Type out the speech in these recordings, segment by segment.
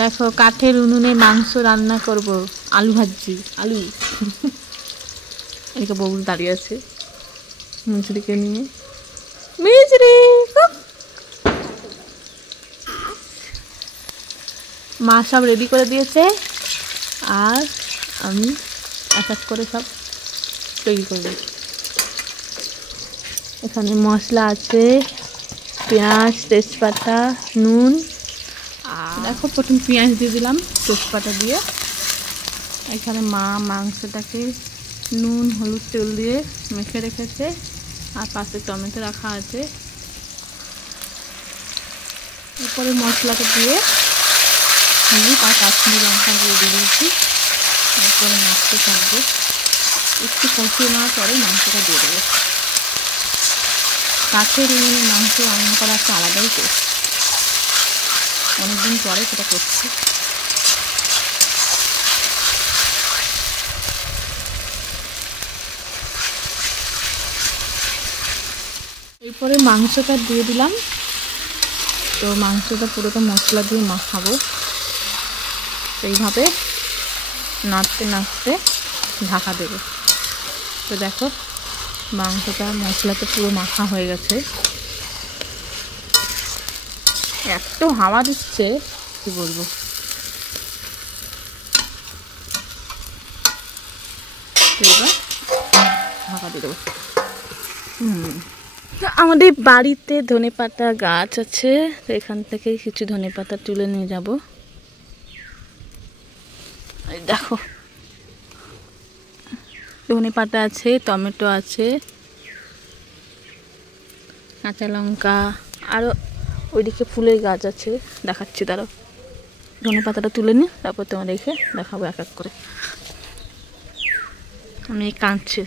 দেখো কাঠের উনুনে মাংস রান্না করব, আলু ভাজি, আলু। এদিকে বউ দাঁড়িয়ে আছে মিছরিকে নিয়ে। মিছরি মা সব রেডি করে দিয়েছে, আর আমি এক এক করে সব তৈরি করব। এখানে মশলা আছে, পেঁয়াজ, তেজপাতা, নুন। আর দেখো প্রথম পেঁয়াজ দিয়ে দিলাম তেজপাতা দিয়ে। এখানে মা মাংসটাকে নুন হলুদ তেল দিয়ে মেখে রেখেছে, আর পাশে টমেটো রাখা আছে। এরপরে মশলাটা দিয়ে হলুদ আর কাশ্মীরি লঙ্কা দিয়ে দিয়েছি। এরপরে মাছটা থাকবে, একটু কষিয়ে নেওয়ার পরে মাংসটা দিয়ে দেবো। কাঠের উনুনে মাংস রান্না করা একটা আলাদাই টেস্ট, অনেকদিন পরে সেটা করছি। এরপরে মাংসটা দিয়ে দিলাম। তো মাংসটা পুরোটা মশলা দিয়ে মাখাবো, এইভাবে নাড়তে নাড়তে ঢাকা দেবো। তো দেখো মাংসটা মশলাতে পুরো মাখা হয়ে গেছে। এত হাওয়া দিচ্ছে কি বলবো। এবার ঢাকা দিয়ে দেবো। আমাদের বাড়িতে ধনেপাতা গাছ আছে, তো এখান থেকে কিছু ধনেপাতা তুলে নিয়ে যাব। দেখো ধনেপাতা আছে, টমেটো আছে, কাঁচা লঙ্কা, আরও ওইদিকে ফুলের গাছ আছে, দেখাচ্ছি। দাঁড়াও ধনেপাতাটা তুলে নিই, তারপর তোমাদেরকে দেখাবো এক এক করে। আমি কাঁদছি।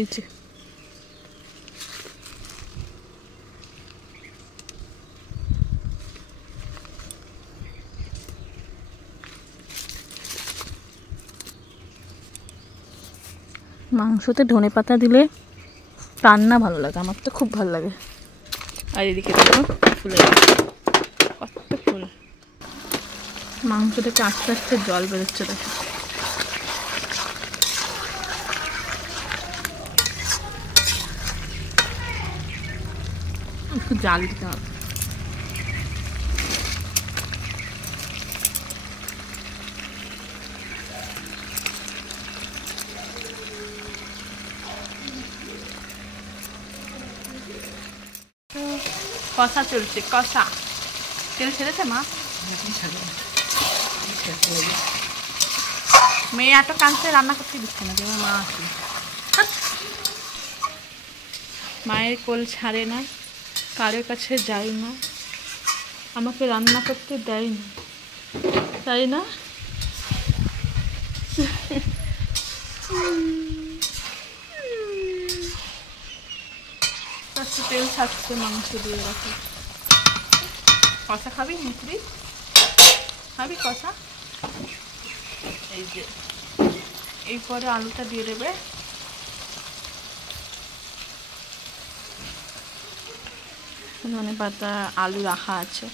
এই যে মাংসতে ধনেপাতা দিলে রান্না ভালো লাগে, আমার তো খুব ভালো লাগে। আর এদিকে দেখো ফুলের কত ফুল, মাংস থেকে আস্তে আস্তে জল বেরোচ্ছে। দেখো একটু জাল দিতে হবে। কষা চলছে, কষা তেল ছেড়েছে মা। মেয়ে এত কাঁদছে, রান্না করতে দিচ্ছে না, যেমন মা আছে। মায়ের কোল ছাড়ে না, কারোর কাছে যাই না, আমাকে রান্না করতে দেয় না, তাই না? তেল ছাড়ছে মাংস দিয়ে। রাখো কষা খাবি? মুখরি খাবি কষা? এই যে এরপরে আলুটা দিয়ে দেবে। ধনেপাতা আলু রাখা আছে,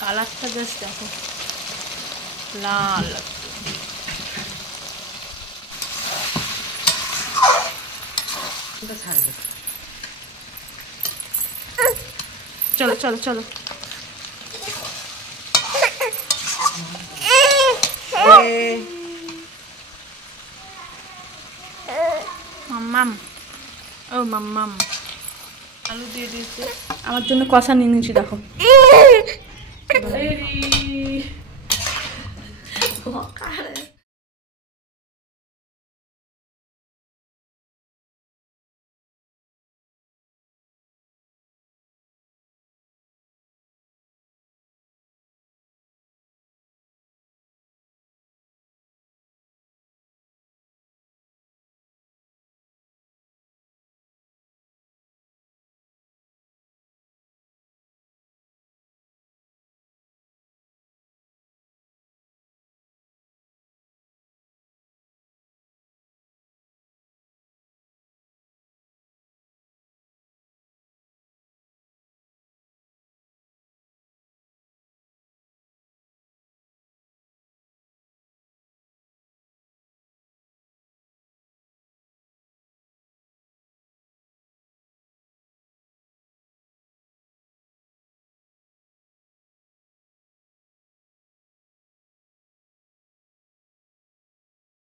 কালারটা জাস্ট দেখো, লাল। চলো চলো চলো। মাম্মাম, ও মাম্মাম, আলু দিয়ে দিয়েছে। আমার জন্য কষা নিয়ে নিয়েছি, দেখো।